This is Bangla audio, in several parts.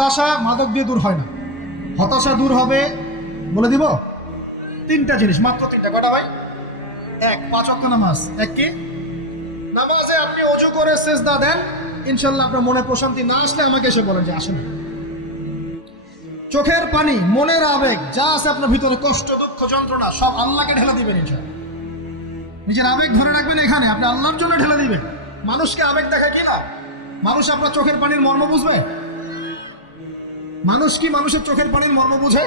হতাশা মাদক দিয়ে দূর হয় না। হতাশা দূর হবে, বলে দিব, তিনটা জিনিস, মাত্র তিনটা। কটা ভাই? এক, 5 ওয়াক্ত নামাজ। এক কি? নামাজে আপনি ওযু করে সিজদা দেন, ইনশাআল্লাহ আপনার মনে প্রশান্তি না আসলে আমাকে এসে বলেন যে আসেন। চোখের পানি, মনের আবেগ যা আছে আপনার ভিতরে, কষ্ট, দুঃখ, যন্ত্রণা, সব আল্লাহকে ঢেলে দিবেন ইনশাআল্লাহ। নিজের আবেগ ধরে রাখবেন এখানে, আপনি আল্লাহর জন্য ঢেলে দিবেন। মানুষকে আবেগ দেখা কি না? মানুষ আপনার চোখের পানির মর্ম বুঝবে? মানুষ কি মানুষের চোখের পানির মর্ম বুঝে?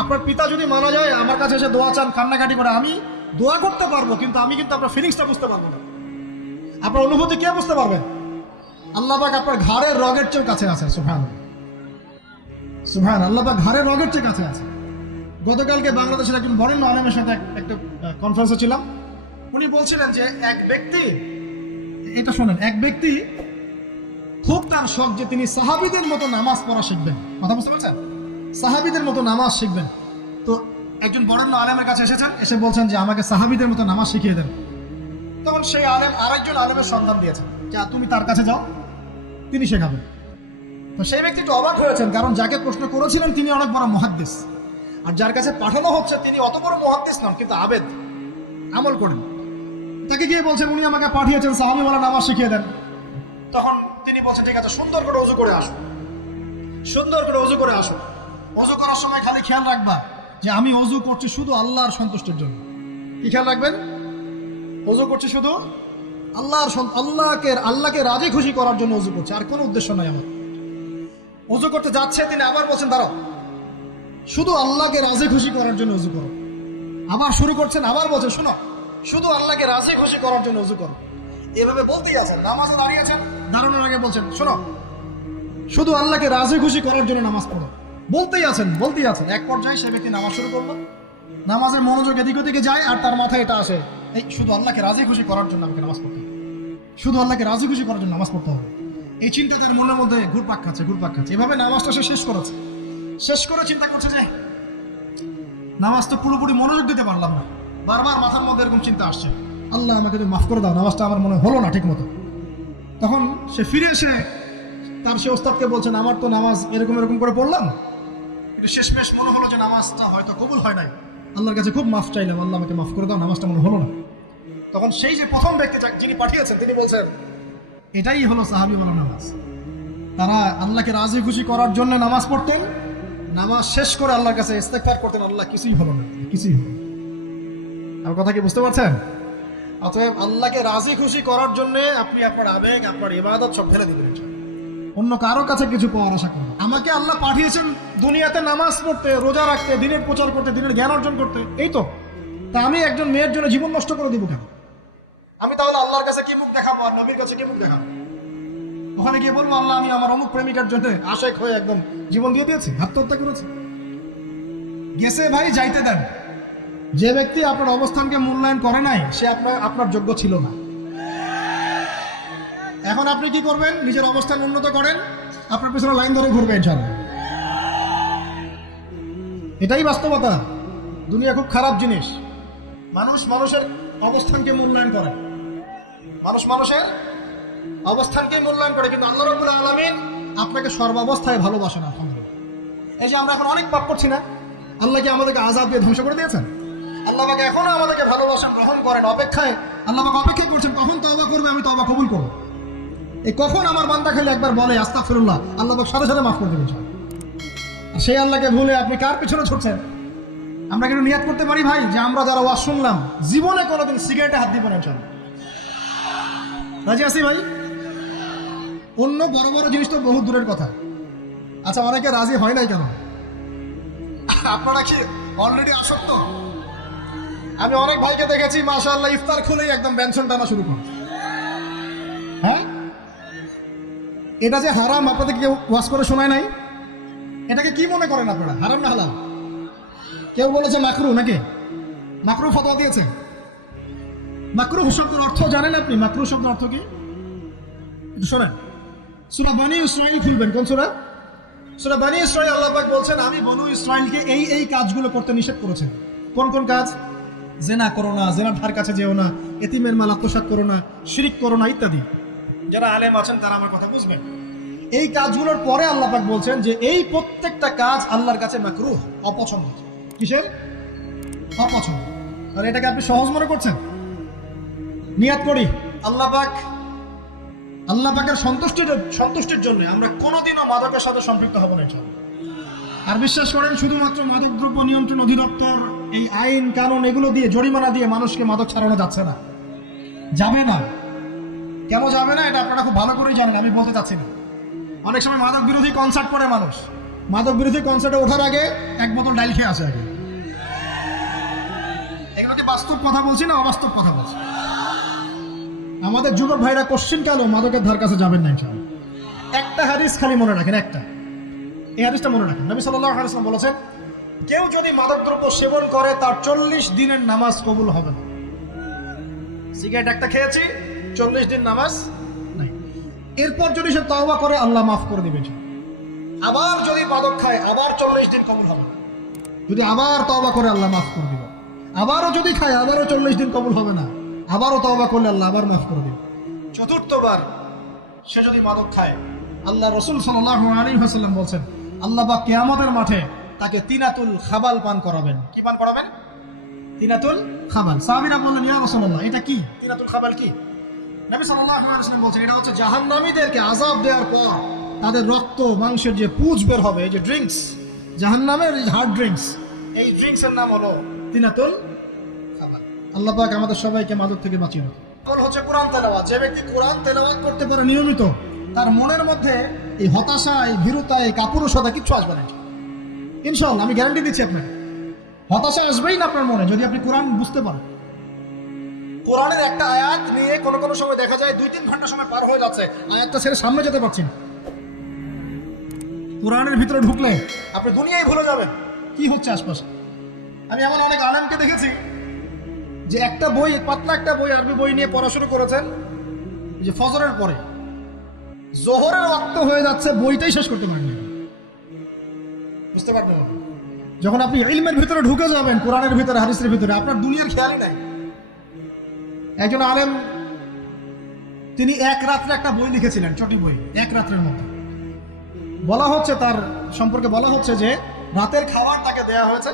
আপনার পিতা যদি মারা যায়, আমার কাছে এসে দোয়া চান, কান্নাকাটি করে, আমি দোয়া করতে পারবো, কিন্তু আমি কিন্তু আপনার ফিলিংসটা বুঝতে পারবো না। আপনার অনুভূতি কে বুঝতে পারবেন? আল্লাহ পাক আপনার ঘাড়ের রগের চেয়ে কাছে আছে। সুবহানাল্লাহ, সুবহানাল্লাহ, আল্লাহ পাক ঘাড়ের রগের চেয়ে কাছে আছে। গতকালকে বাংলাদেশের একজন বরেণ্য আলেমের সাথে একটা কনফারেন্সে ছিলাম। উনি বলছিলেন যে এক ব্যক্তি, এটা শোনেন, এক ব্যক্তি খুব তার শখ যে তিনি সাহাবীদের মতো নামাজ পড়া শিখবেন। কথা বুঝতে পারছেন? সাহাবীদের মতো নামাজ শিখবেন। তো একজন বরেণ্য আলেমের কাছে এসেছেন, এসে বলছেন যে আমাকে সাহাবীদের মতো নামাজ শিখিয়ে দেন। তখন সেই আলেম আরেকজন আলেমের সন্ধান দিয়েছেন, যা তুমি তার কাছে যাও, তিনি শেখাবেন। তো সেই ব্যক্তি একটু অবাক হয়েছেন, কারণ যাকে প্রশ্ন করেছিলেন তিনি অনেক বড় মুহাদ্দিস, আর যার কাছে পাঠানো হচ্ছে তিনি অত বড় মুহাদ্দিস নন, কিন্তু আবেদ, আমল করেন। তাকে গিয়ে বলছেন উনি আমাকে পাঠিয়েছেন সাহাবীওয়ালা নামাজ শিখিয়ে দেন। তখন তিনি বলছেন ঠিক আছে, সুন্দর করে ওযু করে আসো, সুন্দর করে ওযু করে আসো। ওযু করার সময় খালি খেয়াল রাখবা যে আমি ওযু করছি শুধু আল্লাহর সন্তুষ্টির জন্য। কি খেয়াল রাখবেন? ওযু করছি শুধু আল্লাহকে রাজি খুশি করার জন্য ওযু করছে, আর কোনো উদ্দেশ্য নাই আমার। ওযু করতে যাচ্ছে, তিনি আবার বলছেন দাঁড়াও, শুধু আল্লাহকে রাজি খুশি করার জন্য ওযু করো। আবার শুরু করছেন, আবার বলছেন শোনো, শুধু আল্লাহকে রাজি খুশি করার জন্য ওযু করো। এভাবে বলতেই আছেন, নামাজে দাঁড়িয়েছেন, দাঁড়ানোর আগে বলছেন শোনো, শুধু আল্লাহকে রাজি খুশি করার জন্য নামাজ পড়ো। বলতেই আছেন। এক পর্যায়ে সে ব্যক্তি নামাজ শুরু করলো, নামাজের মনোযোগ এদিক ওদিকে যায়, আর তার মাথায় এটা আসে, এই শুধু আল্লাহকে রাজি খুশি করার জন্য আমাকে নামাজ পড়তে হবে, শুধু আল্লাহকে রাজি খুশি করার জন্য নামাজ পড়তে হবে। এই চিন্তা তার মনের মধ্যে ঘুরপাক খাচ্ছে। এভাবে নামাজটা সে শেষ করে চিন্তা করছে যে নামাজ তো পুরোপুরি মনোযোগ দিতে পারলাম না। বারবার মাথার মধ্যে এরকম চিন্তা আসছে, আল্লাহ আমাকে তুমি মাফ করে দাও, নামাজটা আমার মনে হলো না ঠিক মতো। তখন সে ফিরে এসে তার সে ওস্তাদকে বলছেন আমার তো নামাজ এরকম করে পড়লাম, কিন্তু শেষমেশ মনে হলো যে নামাজটা হয়তো কবুল হয় নাই, আল্লাহর কাছে খুব মাফ চাইলাম, আল্লাহ আমাকে মাফ করে দাও, নামাজটা মনে হলো না। তখন সেই যে প্রথম ব্যক্তি যিনি পাঠিয়েছেন তিনি বলছেন এটাই হলো সাহাবীওয়ালা নামাজ। তারা আল্লাহকে রাজি খুশি করার জন্য নামাজ পড়তেন, নামাজ শেষ করে আল্লাহর কাছে ইস্তেগফার করতেন, আল্লাহ কিছুই হলো না, কিছুই হলো না। আমার কথা কি বুঝতে পারছেন? অতএব আল্লাহকে রাজি খুশি করার জন্য আপনি আপনার আবেগ, আপনার ইবাদত সব ফেলে দিবেন, অন্য কারো কাছে কিছু পাওয়ার আশা করবেন। আমাকে আল্লাহ পাঠিয়েছেন দুনিয়াতে নামাজ পড়তে, রোজা রাখতে, দিনের প্রচার করতে, দিনের জ্ঞান অর্জন করতে, এই তো। তা আমি একজন মেয়ের জন্য জীবন নষ্ট করে দিব কেন? আমি তাহলে আল্লাহর কাছে কি মুখ দেখাবো, আর নবীর কাছে কি মুখ দেখাবো? ওখানে গিয়ে বলবো আল্লাহ আমি আমার অমুক প্রেমিকার জন্য আশেক হয়ে একদম জীবন দিয়ে দিয়েছি, আত্মহত্যা করেছি। গেছে ভাই, যাইতে দেন। যে ব্যক্তি আপনার অবস্থানকে মূল্যায়ন করে নাই, সে আপনার যোগ্য ছিল না। এখন আপনি কি করবেন? নিজের অবস্থান উন্নত করেন, আপনার পেছনে লাইন ধরে ঘুরবেন ইনশাআল্লাহ। এটাই বাস্তবতা। দুনিয়া খুব খারাপ জিনিস। মানুষের অবস্থানকে মূল্যায়ন করে, মানুষের অবস্থানকে মূল্যায়ন করে, কিন্তু আল্লাহ রাব্বুল আলামিন আপনাকে সর্বাবস্থায় ভালোবাসেন। আলহামদুলিল্লাহ। এই যে আমরা এখন অনেক পাপ করছি না, আল্লাহ কি আমাদেরকে আযাব দিয়ে ধ্বংস করে দিয়েছেন? আল্লাহ পাক এখনো আমাদেরকে ভালোবাসেন, গ্রহণ করেন, আল্লাহ পাক অপেক্ষা করছেন কখন তওবা করবে, আমি তওবা কবুল করব। এই কখন আমার বান্দা খালি একবার বলে আস্তাগফিরুল্লাহ, আল্লাহ পাক সাথে সাথে মাফ করে দেবেন। আর সেই আল্লাহকে ভুলে আপনি কার পিছনে ছুটছেন? আমরা কিন্তু নিয়াত করতে পারি ভাই যে আমরা যারা ওয়াজ শুনলাম জীবনে কোনোদিন সিগারেটে হাত দিব না ইনশাআল্লাহ। রাজি আছি ভাই? অন্য বড় বড় জিনিস তো বহু দূরের কথা। আচ্ছা, অনেকে রাজি হয় নাই কেন? আপনারা কি অলরেডি আসক্ত? আমি অনেক ভাইকে দেখেছি মাশাআল্লাহ ইফতার খুলেই একদম ব্যঞ্জন টানা শুরু করে। হ্যাঁ, এটা যে হারাম আপনাদের কেউ ওয়াজ করে শোনায় নাই? এটাকে কি মনে করেন আপনারা, হারাম না হালাল? কেউ বলেছে মাকরু, নাকি মাকরু ফতোয়া দিয়েছে? মাকরু শব্দের অর্থ জানেন আপনি? মাকরু শব্দের অর্থ কি একটু শোনেন। সূরা বনী ইসরাঈল খুলবেন। কোন সূরা? সূরা বনী ইসরাঈল। আল্লাহ পাক বলছেন আমি বনী ইসরাঈলকে এই কাজগুলো করতে নিষেধ করেছেন। কোন কাজ? জেনা করো না, জেনার ধার কাছে যেও না, এতিমের মাল আত্মসাৎ করো না, শিরক করো না, ইত্যাদি। যারা আলেম আছেন তারা আমার কথা বুঝবেন। এই কাজগুলোর পরে আল্লাহ পাক বলছেন যে এই প্রত্যেকটা কাজ আল্লাহর কাছে মাকরুহ, অপছন্দ। কিসের? অপছন্দ। আর এটাকে আপনি সহজ মনে করছেন? নিয়াত করি আল্লাহ পাকের সন্তুষ্টির জন্য আমরা কোনোদিনও মাদকের সাথে সম্পৃক্ত হব না ইনশাআল্লাহ। আর বিশ্বাস করেন, শুধুমাত্র মাদকদ্রব্য নিয়ন্ত্রণ অধিদপ্তর এই আইন কানুন এগুলো দিয়ে, জরিমানা দিয়ে মানুষকে মাদক ছাড়ানো যাচ্ছে না, যাবে না। কেন যাবে না এটা আপনারা খুব ভালো করেই জানেন, আমি বলতে চাচ্ছি না। অনেক সময় মাদক বিরোধী কনসার্ট করে মানুষ, মাদক বিরোধী কনসার্টে ওঠার আগে এক বোতল ডাইল খেয়ে আসে আগে। এগুলো কি বাস্তব কথা বলছি না অবাস্তব কথা বলছি? আমাদের যুবক ভাইরা কোশ্চিন কালো মাদকের ধার কাছে যাবেন না ইনশাআল্লাহ। একটা হাদিস খালি মনে রাখেন, এই হাদিসটা মনে রাখেন। নবী সাল্লাল্লাহু আলাইহি ওয়াসাল্লাম বলেছেন, কেউ যদি মাদকদ্রব্য সেবন করে তার 40 দিনের নামাজ কবুল হবে না। সিগারেট একটা খেয়েছি, 40 দিন নামাজ নাই। এরপর যদি সে তওবা করে আল্লাহ মাফ করে দিবেন। আবার যদি মাদক খায় আবার 40 দিন কবুল হবে না। যদি আবার তওবা করে আল্লাহ মাফ করে দিবেন। আবারও যদি খায় আবারও 40 দিন কবুল হবে না। আবারও তওবা করলে আল্লাহ আবার মাফ করে দিবেন। চতুর্থবার সে যদি মাদক খায়, আল্লাহ রাসূল সাল্লাল্লাহু আলাইহি ওয়াসাল্লাম বলেন, আল্লাহ পাক কিয়ামতের মাঠে তাকে তিনাতুল খাবাল পান করাবেন। কি পান করাবেন? তিনাতুল খাবাল। সাহাবীরা বললেন, ইয়া রাসূলুল্লাহ, এটা কি তিনাতুল খাবাল? কি? নবী সাল্লাল্লাহু আলাইহি ওয়াসাল্লাম বলেন, এটা হচ্ছে জাহান্নামীদেরকে আযাব দেওয়ার পর তাদের রক্ত মাংসের যে পুঁজ বের হবে, এই যে ড্রিঙ্কস, জাহান্নামের হার্ড ড্রিঙ্কস, এই ড্রিঙ্কসের নাম হলো তিনাতুল খাবাল। আল্লাহ পাক আমাদের সবাইকে মাদক থেকে বাঁচিয়ে রাখুন। বল হচ্ছে কোরআন তেলাওয়াত। যে ব্যক্তি কোরআন তেলাওয়াত করতে পারে নিয়মিত, তার মনের মধ্যে এই হতাশা, এই ভীরুতা, এই কাপুরুষতা কিচ্ছু আসবে না ইনশাআল্লাহ। আমি গ্যারান্টি দিচ্ছি আপনাকে, হতাশা আসবেই না আপনার মনে যদি আপনি কোরআন বুঝতে পারেন। কোরআনের একটা আয়াত নিয়ে কোনো সময় দেখা যায় 2-3 ঘন্টা সময় পার হয়ে যাচ্ছে, আয়াতটা ছেড়ে সামনে যেতে পারছি না। কোরআনের ভিতরে ঢুকলে আপনি দুনিয়ায় ভুলে যাবেন কি হচ্ছে আশপাশে। আমি এমন অনেক আলেমকে দেখেছি যে একটা বই, পাতলা একটা বই, আরবি বই নিয়ে পড়া শুরু করেছেন, যে ফজরের পরে জোহরের ওয়াক্ত হয়ে যাচ্ছে, বইটাই শেষ করতে পারেন না। বুঝতে পারবেন? যখন আপনি ইলমের ভিতরে ঢুকে যাবেন, কোরআনের ভিতরে, হাদিসের ভিতরে, আপনার দুনিয়ার খেয়ালই নাই। একজন আলেম, তিনি এক রাত্রে একটা বই লিখেছিলেন, ছোটি বই, এক রাত্রের মধ্যে। বলা হচ্ছে, তার সম্পর্কে বলা হচ্ছে যে রাতের খাবার তাকে দেয়া হয়েছে,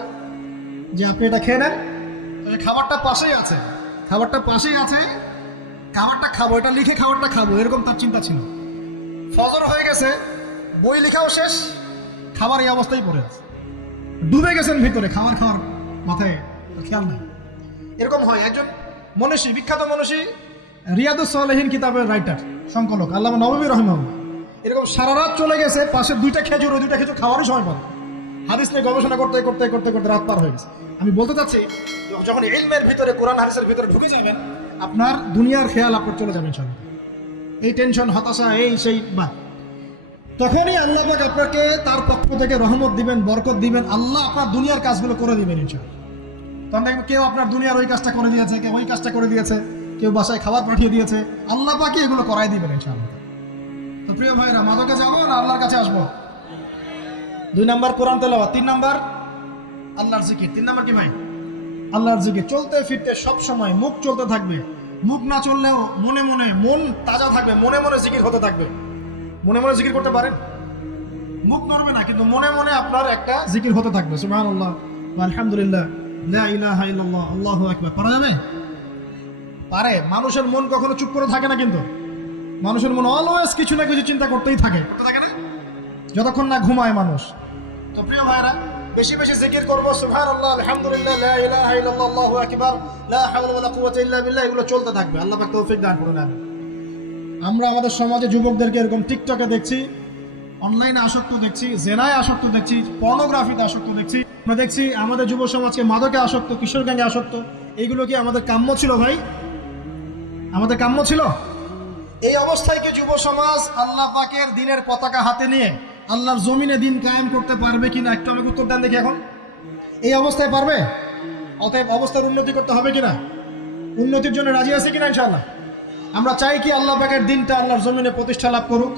যে আপনি এটা খেয়ে নেন, খাবারটা পাশেই আছে, খাবারটা খাবো, এটা লিখে খাবারটা খাবো, এরকম তার চিন্তা ছিল। ফজর হয়ে গেছে, বই লেখাও শেষ, খাবার এই অবস্থায় পড়ে আছে, ডুবে গেছেন ভিতরে, খাওয়ার মাথায় খেয়াল নাই। এরকম হয়। একজন মনীষী, বিখ্যাত মনীষী, রিয়াদুস সালেহীন কিতাবের রাইটার, সংকলক আল্লামা নববী রাহিমাহুল্লাহ, এরকম সারা রাত চলে গেছে, পাশে 2টা খেজুর, ওই 2টা খেজুর খাওয়ারই সময় পাবে। হাদিস নিয়ে গবেষণা করতে রাত পার হয়ে গেছে। আমি বলতে চাচ্ছি, যখন ইলমের ভিতরে, কোরআন হাদিসের ভিতরে ঢুকে যাবেন, আপনার দুনিয়ার খেয়াল আপনার চলে যাবেন সব। এই টেনশন, হতাশা, এই সেই বাদ, তখনই আল্লাহ পাক আপনাকে তার পক্ষ থেকে রহমত দিবেন, বরকত দিবেন, আল্লাহ আপনার দুনিয়ার কাজগুলো করে দিবেন ইনশাআল্লাহ। তখন দেখবেন কেউ আপনার দুনিয়ার ওই কাজটা করে দিয়েছে, কেউ ওই কাজটা করে দিয়েছে, কেউ বাসায় খাবার পাঠিয়ে দিয়েছে, আল্লাহ পাকই এগুলো করাই দিবেন ইনশাআল্লাহ। তো প্রিয় ভাইরা, মাদকে যাবো না আল্লাহর কাছে আসবো? 2 নাম্বার কোরআন তেলাওয়াত, 3 নাম্বার আল্লাহর জিকির। 3 নাম্বার কি ভাই? আল্লাহর জিকির। চলতে ফিরতে সব সময় মুখ চলতে থাকবে, মুখ না চললেও মনে মনে মন তাজা থাকবে, মনে মনে জিকির হতে থাকবে। মনে মনে জিকির করতে পারেন? মুখ নড়বে না, কিন্তু মনে মনে আপনার একটা জিকির হতে থাকবে, সুবহানাল্লাহ, আলহামদুলিল্লাহ, লা ইলাহা ইল্লাল্লাহ, আল্লাহু আকবার। পারা যাবে? পারে। মানুষের মন কখনো চুপ করে থাকে না, কিন্তু মানুষের মন অলওয়েজ কিছু না কিছু চিন্তা করতেই থাকে না, যতক্ষণ না ঘুমায় মানুষ। তো প্রিয় ভাইরা, বেশি বেশি জিকির করব, সুবহানাল্লাহ, আলহামদুলিল্লাহ, লা ইলাহা ইল্লাল্লাহ, আল্লাহু আকবার, লা হাওলা ওয়ালা কুওয়াতা ইল্লা বিল্লাহ, এগুলো চলতে থাকবে। আল্লাহ পাক তৌফিক দান করুন। আমরা আমাদের সমাজে যুবকদেরকে এরকম টিকটকে দেখছি, অনলাইনে আসক্ত দেখছি, জেনায় আসক্ত দেখছি, পর্নোগ্রাফিতে আসক্ত দেখছি, আমরা দেখছি আমাদের যুব সমাজকে মাদকে আসক্ত, কিশোর গ্যাংয়ে আসক্ত। এইগুলো কি আমাদের কাম্য ছিল ভাই? আমাদের কাম্য ছিল? এই অবস্থায় কি যুব সমাজ আল্লাহ পাকের দিনের পতাকা হাতে নিয়ে আল্লাহর জমিনে দিন কায়েম করতে পারবে কিনা? একটু আমাকে উত্তর দেন দেখি। এখন এই অবস্থায় পারবে? অতএব অবস্থার উন্নতি করতে হবে কিনা? উন্নতির জন্য রাজি আছে কিনা ইনশাআল্লাহ? আমরা চাই কি আল্লাহ পাকের দিনটা আল্লাহর জমিনে প্রতিষ্ঠা লাভ করুক,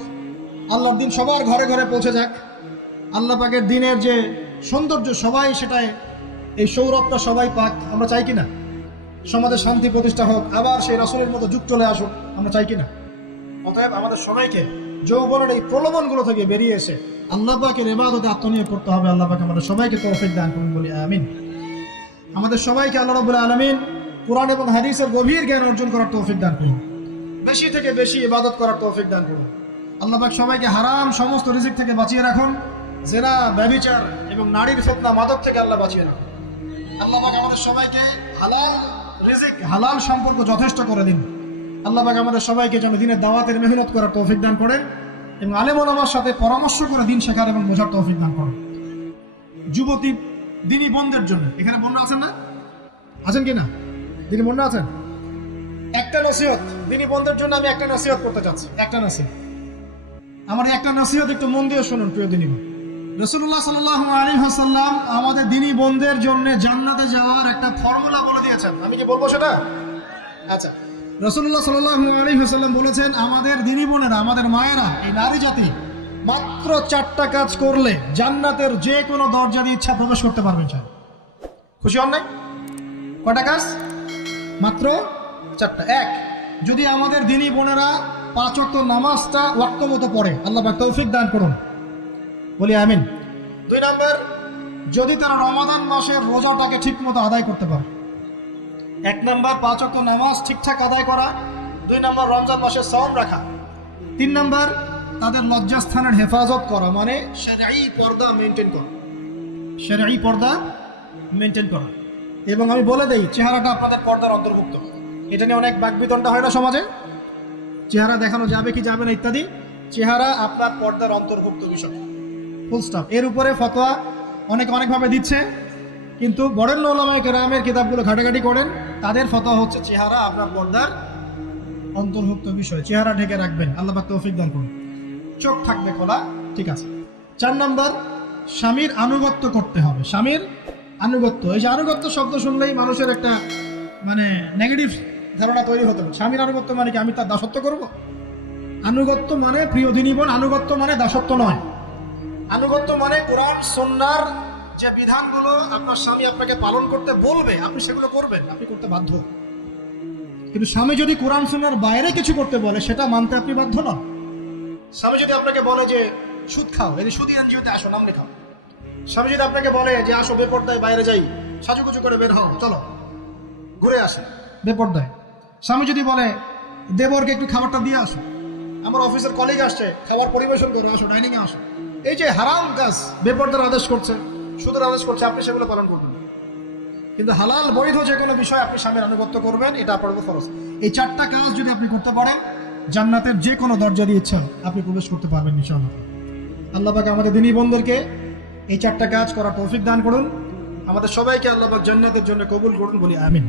আল্লাহর দিন সবার ঘরে ঘরে পৌঁছে যাক, আল্লাহ পাকের দিনের যে সৌন্দর্য সবাই সেটাই, এই সৌরভটা সবাই পাক, আমরা চাই কিনা? সমাজে শান্তি প্রতিষ্ঠা হোক, আবার সেই রাসূলের মতো যুগ চলে আসুক, আমরা চাই কিনা? অতএব আমাদের সবাইকে যৌবনের এই প্রলোভনগুলো থেকে বেরিয়ে এসে আল্লাহ পাকের ইবাদতে আত্মনিয়োগ করতে হবে। আল্লাহ পাক আমাদের সবাইকে তৌফিক দান করুন, বলি আমিন। আমাদের সবাইকে আল্লাহ রাব্বুল আলামিন কোরআন এবং হাদিসের গভীর জ্ঞান অর্জন করার তৌফিক দান করুন, বেশি থেকে বেশি ইবাদত করার তৌফিক দান করুন। আল্লাহ পাক সবাইকে হারাম সমস্ত রিজিক থেকে বাঁচিয়ে রাখুন, জেনা, ব্যভিচার এবং নারীর ফিতনা, মাদক থেকে আল্লাহ বাঁচিয়ে রাখুন। আল্লাহ পাক আমাদের সবাইকে হালাল রিজিক, হালাল সম্পর্ক যথেষ্ট করে দিন। আল্লাহ পাক আমাদের সবাইকে যেন দিনের দাওয়াতের মেহনত করার তৌফিক দান করেন এবং আলেম ওলামার সাথে পরামর্শ করে দিন শেখার এবং বোঝার তৌফিক দান করেন। যুবতী দিনী বোনদের জন্য এখানে বোনরা আছেন না? আছেন কি না? দিনী বোনরা আছেন? একটা নসিহত দিনী বোনদের জন্য আমি একটা নসিহত করতে চাচ্ছি, একটা নসিহত। আমার একটা নসিহত একটু মন দিয়ে শুনুন প্রিয় দিনী বোন। রাসূলুল্লাহ সাল্লাল্লাহু আলাইহি ওয়াসাল্লাম আমাদের দিনী বোনদের জন্য জান্নাতে যাওয়ার একটা ফর্মুলা বলে দিয়েছেন। আমি কি বলবো সেটা? আচ্ছা, রাসূলুল্লাহ সাল্লাল্লাহু আলাইহি ওয়াসাল্লাম বলেছেন আমাদের দিনী বোনেরা, আমাদের মায়েরা, এই নারী জাতি মাত্র 4টা কাজ করলে জান্নাতের যে কোনো দরজা দিয়ে ইচ্ছা প্রবেশ করতে পারবেন। চাই খুশি হন নাই? কয়টা কাজ? মাত্র 4টা। এক, যদি আমাদের দিনী বোনেরা 5 ওয়াক্ত নামাজটা ওয়াক্ত মতো পড়ে, আল্লাহ পাক তৌফিক দান করুন, বলি আমিন। 2 নাম্বার, যদি তারা রমাদান মাসের রোজাটাকে ঠিক মতো আদায় করতে পারে। 1 নাম্বার 5 ওয়াক্ত নামাজ ঠিকঠাক আদায় করা, 2 নাম্বার রমজান মাসের সাওম রাখা, 3 নাম্বার তাদের লজ্জাস্থানের হেফাজত করা, মানে শরঈ পর্দা মেনটেন করা, শরঈ পর্দা মেনটেন করা। এবং আমি বলে দেই, চেহারাটা আপনাদের পর্দার অন্তর্ভুক্ত। এটা নিয়ে অনেক বাকবিতণ্ডা হয় না সমাজে, চেহারা দেখানো যাবে কি যাবে না ইত্যাদি। চেহারা আপনার পর্দার অন্তর্ভুক্ত বিষয়, ফুল স্টপ। এর উপরে ফতোয়া অনেকভাবে দিচ্ছে, কিন্তু বরেণ্য উলামায়ে কেরামের কিতাবগুলো ঘাটাঘাটি করেন, তাদের ফতোয়া হচ্ছে চেহারা আপনার পর্দার অন্তর্ভুক্ত বিষয়, চেহারা ঢেকে রাখবেন, আল্লাহ পাক তৌফিক দান করুন। চোখ থাকবে খোলা, ঠিক আছে। 4 নাম্বার, স্বামীর আনুগত্য করতে হবে। স্বামীর আনুগত্য, এই যে আনুগত্য শব্দ শুনলেই মানুষের একটা মানে নেগেটিভ ধারণা তৈরি হতে পারে। স্বামীর আনুগত্য মানে কি আমি তার দাসত্ব করব? আনুগত্য মানে, প্রিয় দিনী বোন, আনুগত্য মানে দাসত্ব নয়। আনুগত্য মানে কোরআন সুন্নাহর যে বিধানগুলো আপনার স্বামী আপনাকে পালন করতে বলবে, আপনি সেগুলো করবেন, আপনি করতে বাধ্য। কিন্তু স্বামী যদি কোরআন সুন্নাহর বাইরে কিছু করতে বলে, সেটা মানতে আপনি বাধ্য নন। স্বামী যদি আপনাকে বলে যে সুদ খাও, এই সুদী এনজিওতে আসো, নাম লেখাও। স্বামী যদি আপনাকে বলে যে আসো বেপরদায় বাইরে যাই, সাজুগুজু করে বের হও, চলো ঘুরে আসি, বেপরদায়। স্বামী যদি বলে দেবরকে একটু খাবারটা দিয়ে আসো, আমার অফিসের কলিগ আসছে, খাবার পরিবেশন করো, আসো ডাইনিংয়ে আসো, এই যে হারাম কাজ, বেপরদার আদেশ করছে, সুদের আদেশ করছে, আপনি সেগুলো পালন করবেন। কিন্তু হালাল বৈধ যে কোনো বিষয় আপনি স্বামীর আনুগত্য করবেন, এটা আপনার উপর ফরজ। এই 4টা কাজ যদি আপনি করতে পারেন, জান্নাতের যে কোনো দরজা দিয়ে ইচ্ছা আপনি প্রবেশ করতে পারবেন ইনশাআল্লাহ। আল্লাহ পাক আমাদের দিনী বন্ধুদেরকে এই 4টা কাজ করার তৌফিক দান করুন। আমাদের সবাইকে আল্লাহ পাক জান্নাতের জন্য কবুল করুন, বলি আমিন।